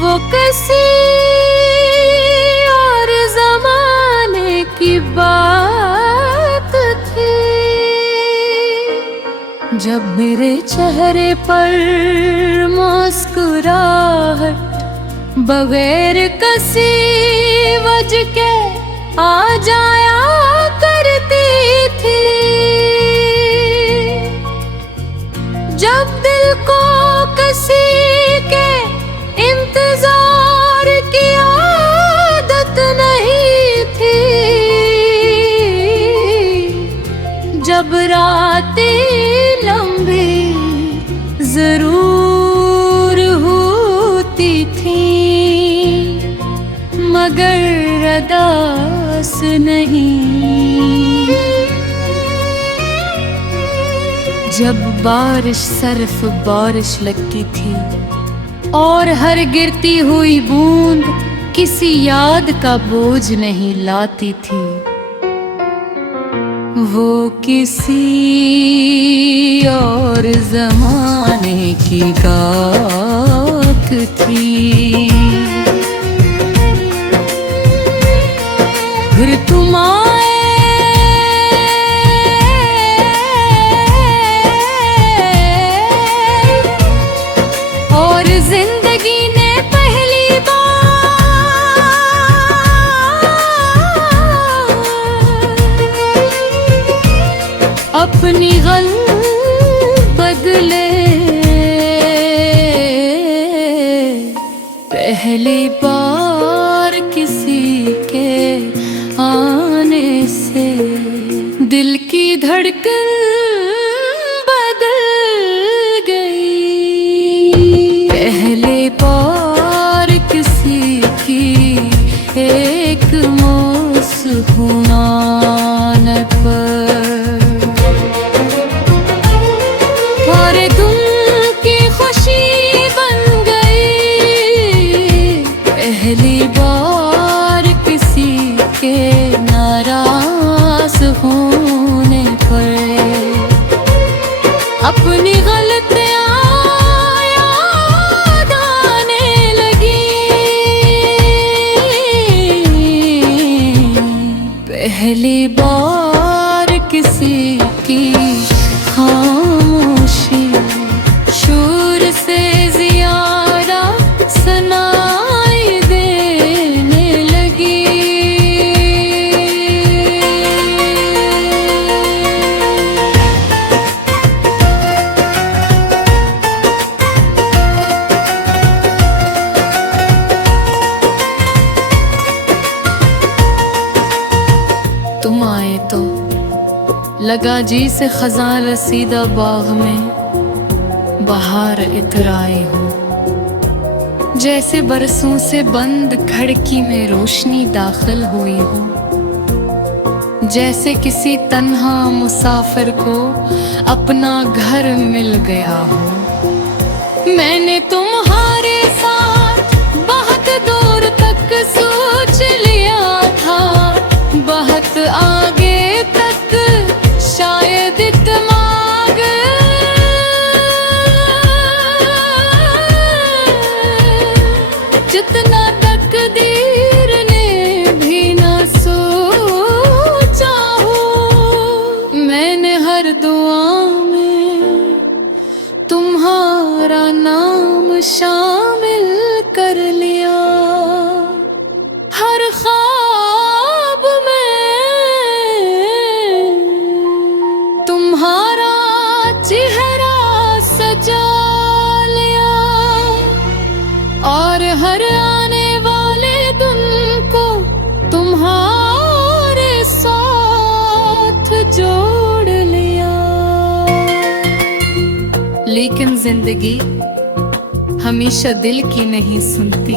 वो किसी और जमाने की बात थी, जब मेरे चेहरे पर मुस्कुराहट बगैर किसी वजह के आ जाया करती थी। जब दिल को किसी के इंतजार की आदत नहीं थी, जब रातें लंबी जरूर होती थी मगर अदास नहीं। जब बारिश सिर्फ बारिश लगती थी और हर गिरती हुई बूंद किसी याद का बोझ नहीं लाती थी, वो किसी और जमाने की गाक थी। फिर तुम आए और जिंदगी ने पहली बार अपनी बदले। पहली बार किसी के आने से दिल की धड़कन बदल गई। पहली बार किसी की एक मुस्कुराने पर और तुम की खुशी बन गई। पहली बार किसी के नाराज होने पर अपनी गलतियां याद आने लगी। पहली बार किसी की खामोशी शोर से ज़्यादा सुनाई देने लगी। तुम आए तो लगा जी से खजान रसीदा बाग में बहार इतराई हो। जैसे बरसों से बंद खिड़की में रोशनी दाखिल हुई हो। जैसे किसी तन्हा मुसाफिर को अपना घर मिल गया हो। मैंने तुम्हारे साथ बहुत दूर तक सोच लिया था, बहुत आगे तक शायद दिमाग जितना तकदीर ने भी ना सोचा हो। मैंने हर दुआ में तुम्हारा नाम शामिल कर लिया। हर ख्वाब में तुम्हारा चेहरा सजा लिया और हर आने वाले दिन को तुम्हारे साथ जोड़ लिया। लेकिन जिंदगी हमेशा दिल की नहीं सुनती।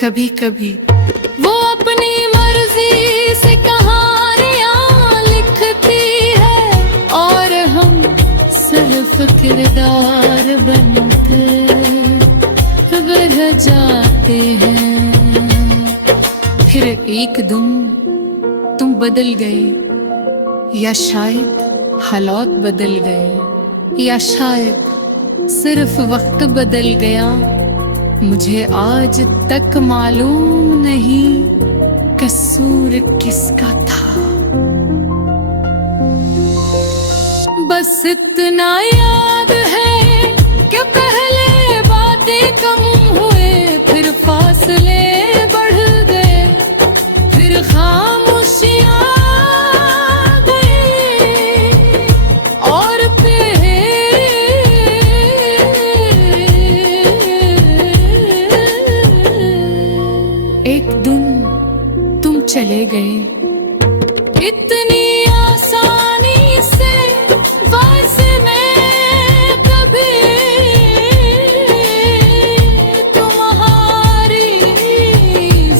कभी कभी वो अपनी मर्जी से कहानियां लिखती है और हम सिर्फ किरदार बनकर बह जाते हैं। फिर एक दिन तुम बदल गए, या शायद हालात बदल गए, या शायद सिर्फ वक्त बदल गया। मुझे आज तक मालूम नहीं कसूर किसका था। बस इतना याद है कि पहले बातें कम हुए, फिर फासले बढ़ गए, फिर खामोशियां गई और फिर एक दिन तुम चले गए इतनी आसानी से। वैसे मैं कभी तुम्हारी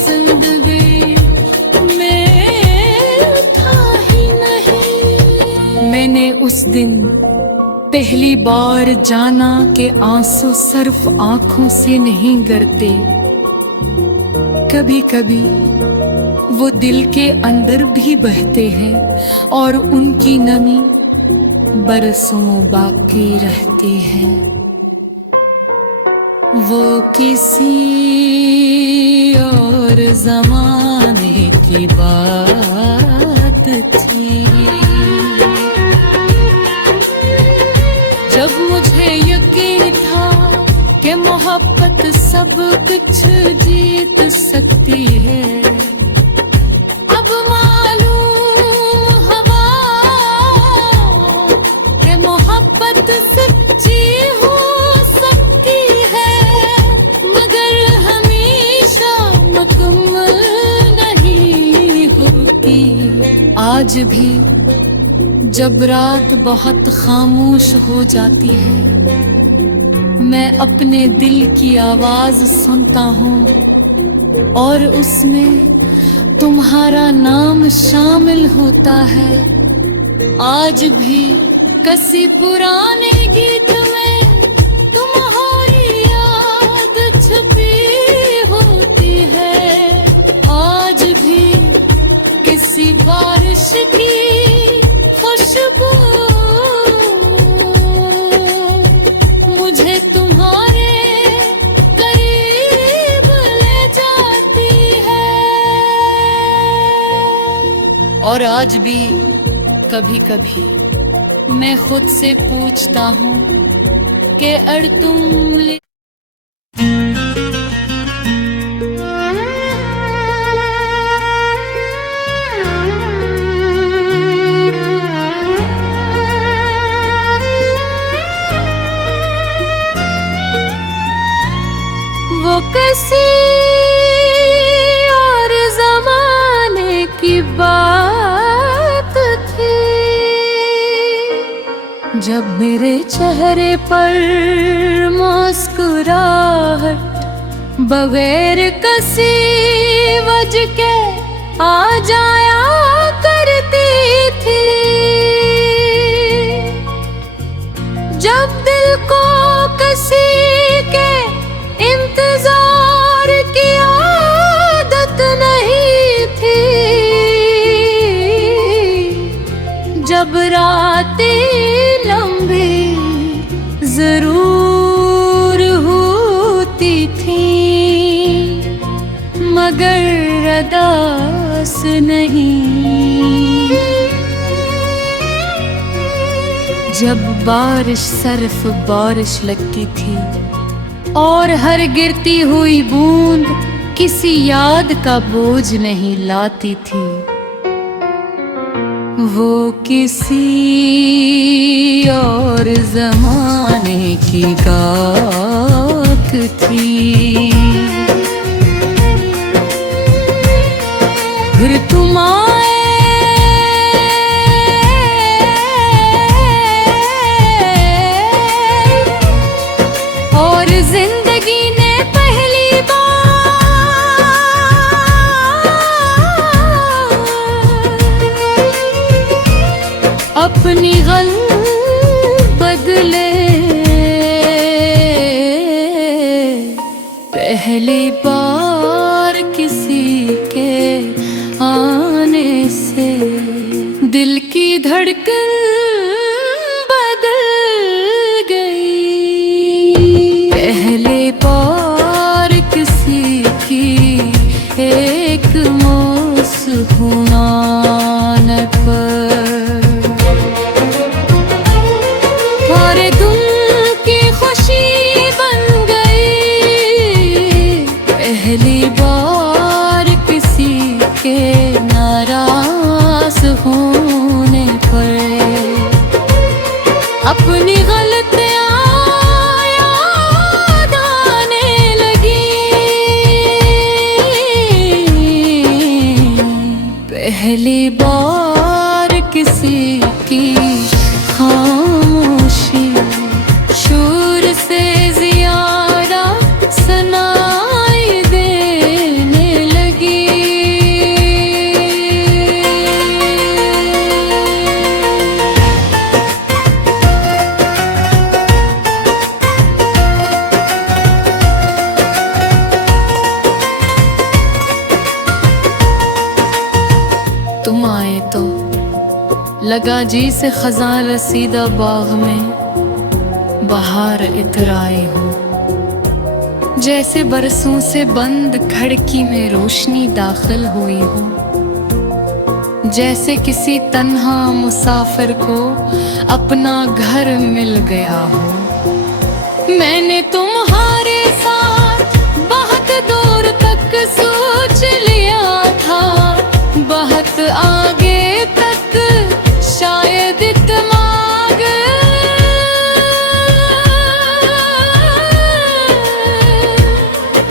जिंदगी में था ही नहीं। मैंने उस दिन पहली बार जाना कि आंसू सिर्फ आंखों से नहीं गिरते, कभी कभी वो दिल के अंदर भी बहते हैं और उनकी नमी बरसों बाकी रहती है। वो किसी और जमाने की बात थी, जब मुझे यकीन था कि मोहब्बत सब कुछ जीत सकती है। अब मालूम हुआ कि मोहब्बत सच्ची हो सकती है, मगर हमेशा मुकम्मल नहीं होती। आज भी जब रात बहुत खामोश हो जाती है, मैं अपने दिल की आवाज सुनता हूँ और उसमें तुम्हारा नाम शामिल होता है। आज भी किसी पुराने गीत में तुम्हारी याद छुपी होती है। आज भी किसी बारिश की खुशबू मुझे तुम्हारे करीब ले जाती है। और आज भी कभी कभी मैं खुद से पूछता हूँ कि अड़ तुम वो किसी और जमाने की बात थी, जब मेरे चेहरे पर मुस्कुराहट बगैर किसी वजह के आ जाया करती थी। जब दिल को किसी के इंतजार की आदत नहीं थी, जब रातें लंबी जरूर होती थी, मगर अदास नहीं। जब बारिश सिर्फ बारिश लगती थी और हर गिरती हुई बूंद किसी याद का बोझ नहीं लाती थी, वो किसी और जमाने की गाक थी। फिर तुम आए और जिंदगी ने पहली बार अपनी गल बदले। पहली बार किसी के आने से दिल की धड़कन बदल गई। पहली बार पहली बार किसी की खामोशी शोर से ज़्यादा सुनाई देने लगी। तुम आए तो लगा जी से खजान रसीदा बाग में बहार इतराई हो। जैसे बरसों से बंद खिड़की में रोशनी दाखिल हुई हो। जैसे किसी तन्हा मुसाफिर को अपना घर मिल गया हो। मैंने तुम्हारे साथ बहुत दूर तक सोच लिया था, बहुत आगे तक शायद दिमाग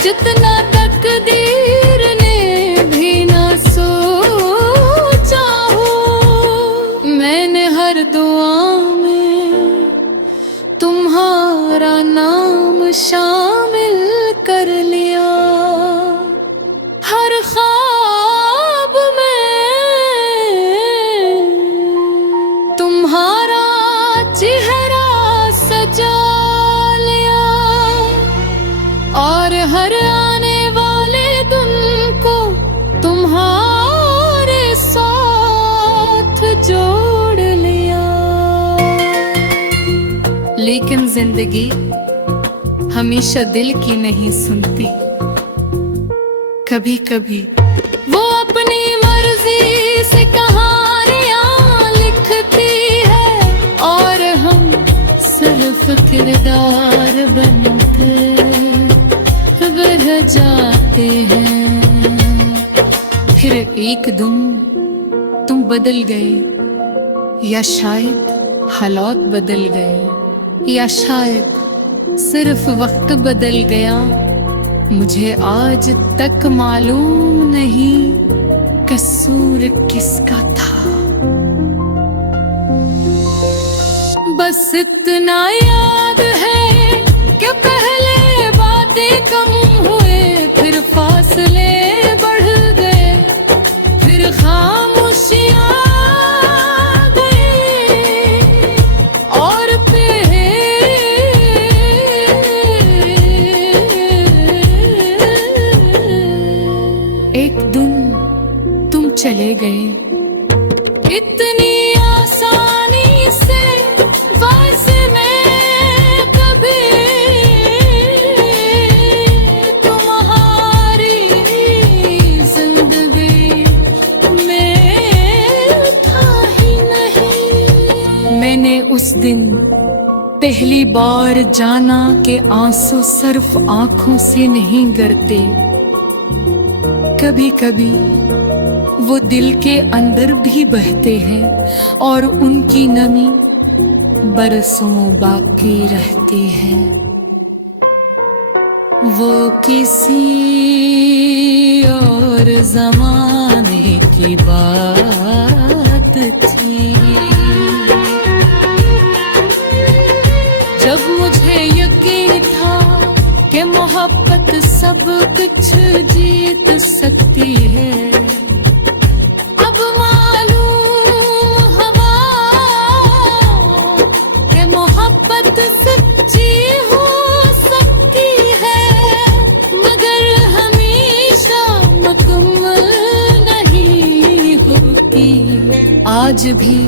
जितना तकदीर ने भी ना सोचा हो। मैंने हर दुआ में तुम्हारा नाम शामिल कर लिया। हर ख्वाब में तुम्हारा चेहरा सजा लिया, और हर आने वाले दिन को तुम्हारे साथ जोड़ लिया। लेकिन जिंदगी हमेशा दिल की नहीं सुनती। कभी कभी वो अपनी मर्जी से कहानियां लिखती है, और हम सिर्फ किरदार बनकर बह जाते हैं। फिर एक दिन तुम बदल गए, या शायद हालात बदल गए, या शायद सिर्फ वक्त बदल गया। मुझे आज तक मालूम नहीं कसूर किसका था। बस इतना याद है कि पहले बातें कम हुए, फिर फासले बढ़ गए, फिर खामोशियां चले गए इतनी आसानी से। वैसे मैं कभी तुम्हारी जिंदगी में था ही नहीं। मैंने उस दिन पहली बार जाना कि आंसू सिर्फ आंखों से नहीं गिरते। कभी कभी वो दिल के अंदर भी बहते हैं, और उनकी नमी बरसों बाकी रहती है। वो किसी और जमाने की बात थी, जब मुझे यकीन था कि मोहब्बत सब कुछ जीत सकती है। सच्ची हो सकती है, मगर हमेशा मुकम्मल नहीं होती। आज भी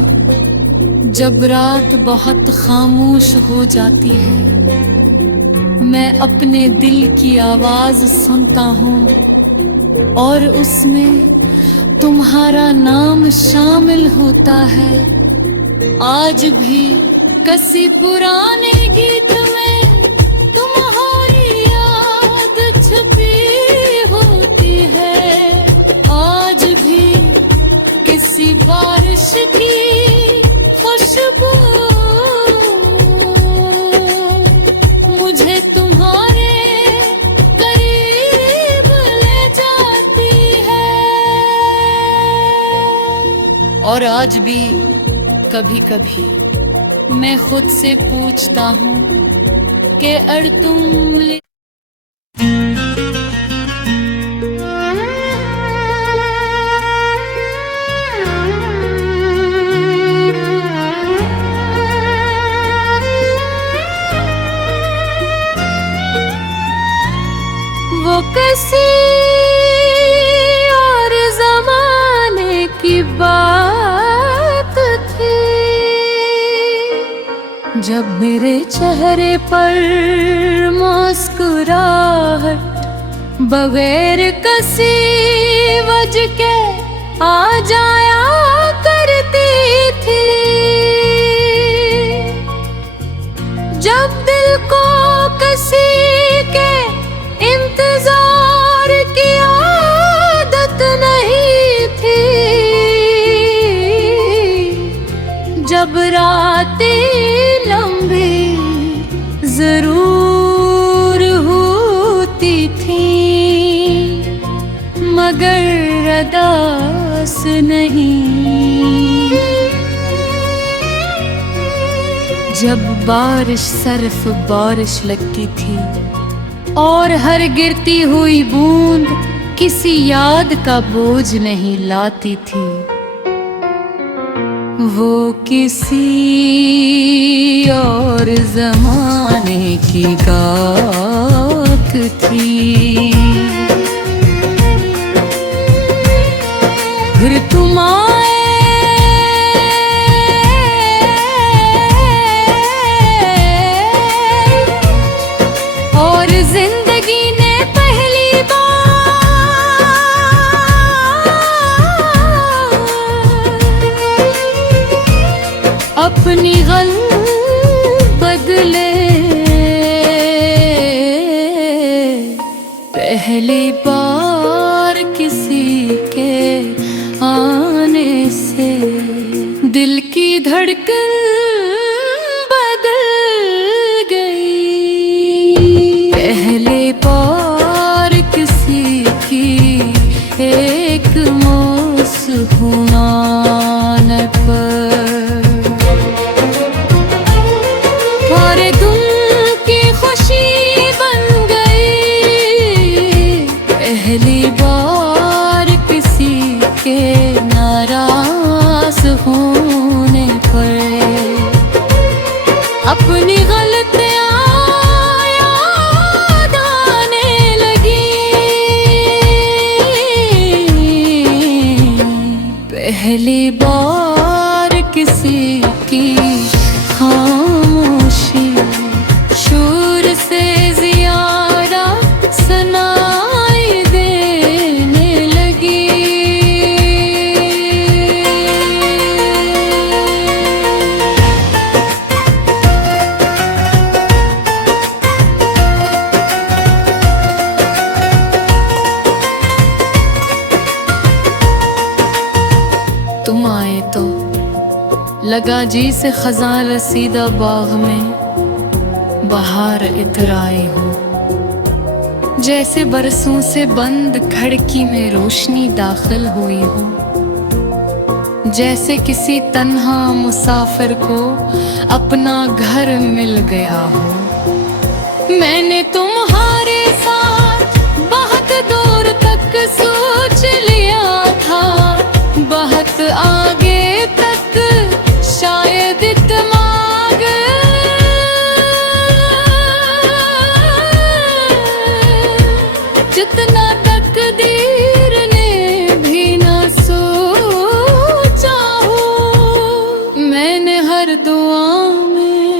जब रात बहुत खामोश हो जाती है, मैं अपने दिल की आवाज सुनता हूँ, और उसमें तुम्हारा नाम शामिल होता है। आज भी किसी पुराने गीत में तुम्हारी याद छुपी होती है। आज भी किसी बारिश की खुशबू मुझे तुम्हारे करीब ले जाती है। और आज भी कभी कभी मैं खुद से पूछता हूँ कि अड़ तुम वो किसी और जमाने की बात थी, जब मेरे चेहरे पर मुस्कुराहट बगैर किसी वजह के आ जाया करती थी। जब दिल को किसी के इंतजार की आदत नहीं थी, जब रातें लंबी जरूर होती थी मगर अदास नहीं। जब बारिश सिर्फ बारिश लगती थी और हर गिरती हुई बूंद किसी याद का बोझ नहीं लाती थी, वो किसी और जमाने की गाक थी। फिर तुम आए और जिंदगी ने पहली बार अपनी बदले। पहली बार किसी के आने से दिल की धड़कन बदल गई। पहली बार किसी की एक मुस्कुराने पर और तुम की खुशी बन गई। पहली बार किसी के नाराज होने पर अपनी गलतियां याद आने लगी। पहली बार किसी की खामोशी शोर से ज़्यादा सुनाई देने लगी। तुम आए तो लगा जी से खजान रसीदा बाग में बहार इतराई हो। जैसे बरसों से बंद खिड़की में रोशनी दाखिल हुई हो। जैसे किसी तन्हा मुसाफिर को अपना घर मिल गया हो। मैंने तुम्हारे साथ बहुत दूर तक सोच लिया था, बहुत आगे तक शायद दिमाग जितना तकदीर ने भी ना सोचा हो। मैंने हर दुआ में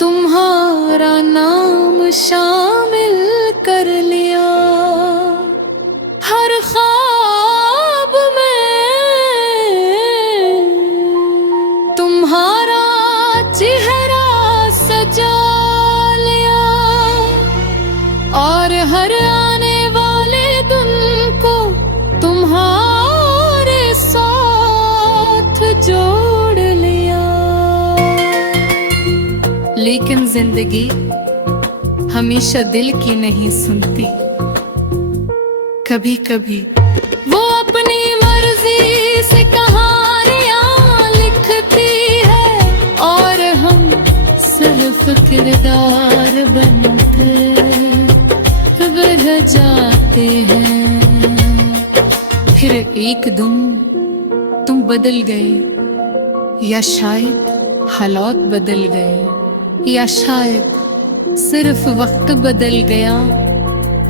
तुम्हारा नाम शामिल कर लिया। हर ख्वाब में तुम्हारा चेहरा सजा लिया और हर आने वाले दिन को तुम्हारे साथ जोड़ लिया। लेकिन जिंदगी हमेशा दिल की नहीं सुनती। कभी कभी वो अपनी मर्जी से कहा किरदार बनते बह जाते हैं। फिर एक दिन तुम बदल गए, या शायद हालात बदल गए, या शायद सिर्फ वक्त बदल गया।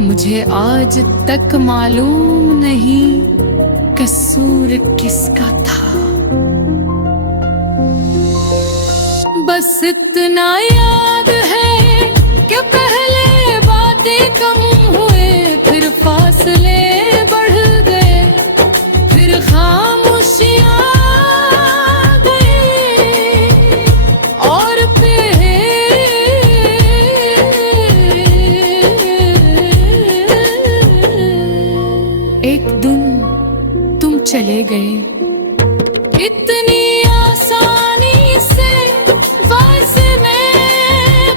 मुझे आज तक मालूम नहीं कसूर किसका था। बस इतना याद है कि पहले बातें कम हुए, फिर फासले बढ़ गए, फिर खामोशियां गई और फिर एक दिन तुम चले गए इतनी आसानी से। वाज़ने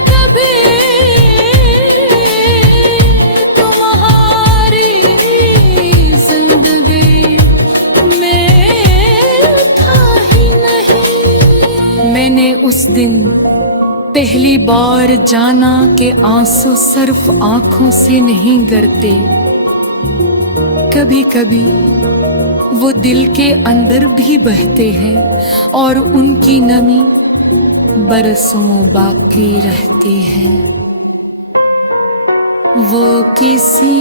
कभी तुम्हारी जिंदगी में था ही नहीं। मैंने उस दिन पहली बार जाना कि आंसू सिर्फ आंखों से नहीं गिरते, कभी कभी वो दिल के अंदर भी बहते हैं और उनकी नमी बरसों बाकी रहती है। वो किसी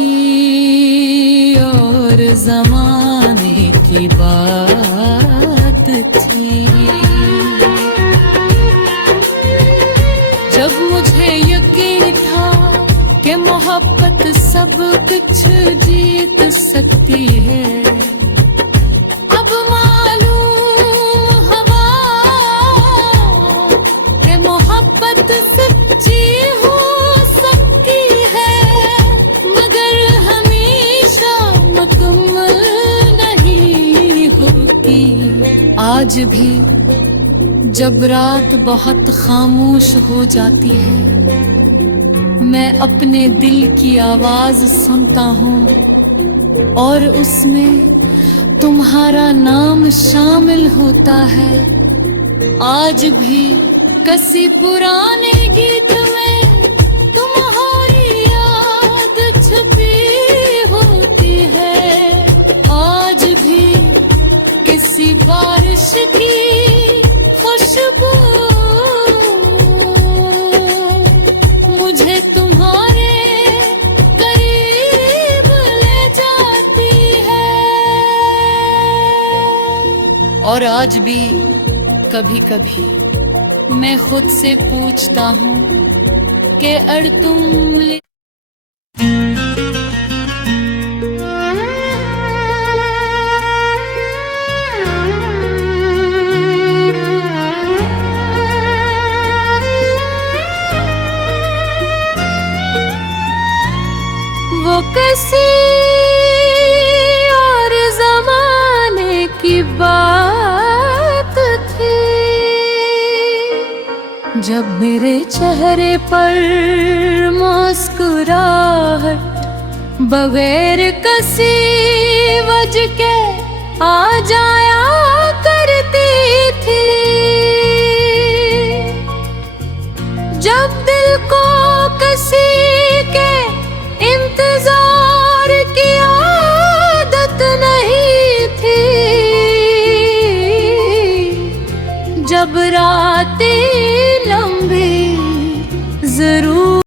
और जमाने की बात थी, जब मुझे यकीन था कि मोहब्बत सब कुछ जीत सकती है। अब मालूम हुआ कि मोहब्बत सच्ची हो सकती है, मगर हमेशा मुकम्मल नहीं होती। आज भी जब रात बहुत खामोश हो जाती है, मैं अपने दिल की आवाज सुनता हूँ और उसमें तुम्हारा नाम शामिल होता है। आज भी किसी पुराने गीत में तुम्हारी याद छुपी होती है। आज भी किसी बारिश की खुशबू मुझे तुम्हारे करीब ले जाती है। और आज भी कभी कभी मैं खुद से पूछता हूँ कि अड़ तुम वो किसी और जमाने की बात थी, जब मेरे चेहरे पर मुस्कुराहट बगैर किसी वजह के आ जाया